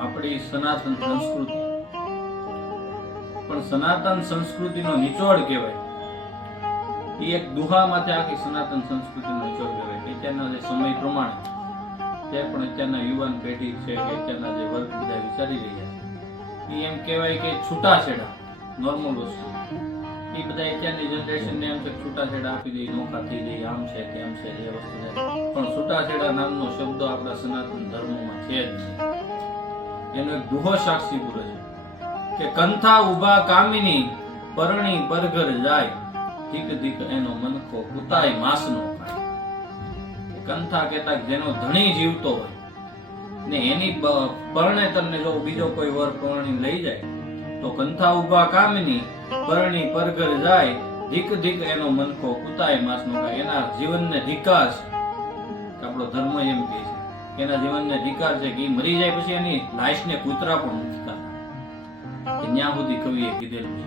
આપણી સનાતન સંસ્કૃતિ, પણ સનાતન સંસ્કૃતિનો નિચોડ કહેવાય એ એક દુહામાંથી આખી સનાતન સંસ્કૃતિનો નિચોડ કહેવાય કે અત્યારના જે સમય પ્રમાણે જે પણ અત્યારના યુવાન પેઢી છે કે અત્યારના જે વર્ગ બધા વિચારી રહ્યા છે એ એમ કહેવાય કે છૂટાછેડા નોર્મલ વસ્તુ એ બધા અત્યારની જનરેશનને એમ છે છૂટાછેડા આપી દે, નોખા થઈ જાય, આમ છે તેમ છે એ વસ્તુ છે, પણ છૂટાછેડા નામનો શબ્દ આપણા સનાતન ધર્મમાં છે જ નહીં. એનો એક દુહો સાક્ષી પૂરે છે કે કંથા ઉભા કામિની પરણી પરઘર જાય, ધીક ધીક એનો મનખો કુતાય માંસ નો ખાય. કંથા કહેતા જેનો ધણી જીવતો હોય ને એની પરણેતરને જો બીજો કોઈ વર પરણી લઈ જાય તો કંથા ઉભા કામિની પરણી પરઘર જાય, ધીક ધીક એનો મનખો કુતાય માંસ નો ખાય. એના જીવનને ધિકાર છે, આપણો ધર્મ એમ કહે છે કે એના જીવનને ધિકાર છે કે મરી જાય પછી એની લાશને કૂતરા પણ મૂકતા. ત્યાં સુધી કવિએ કીધેલું છે.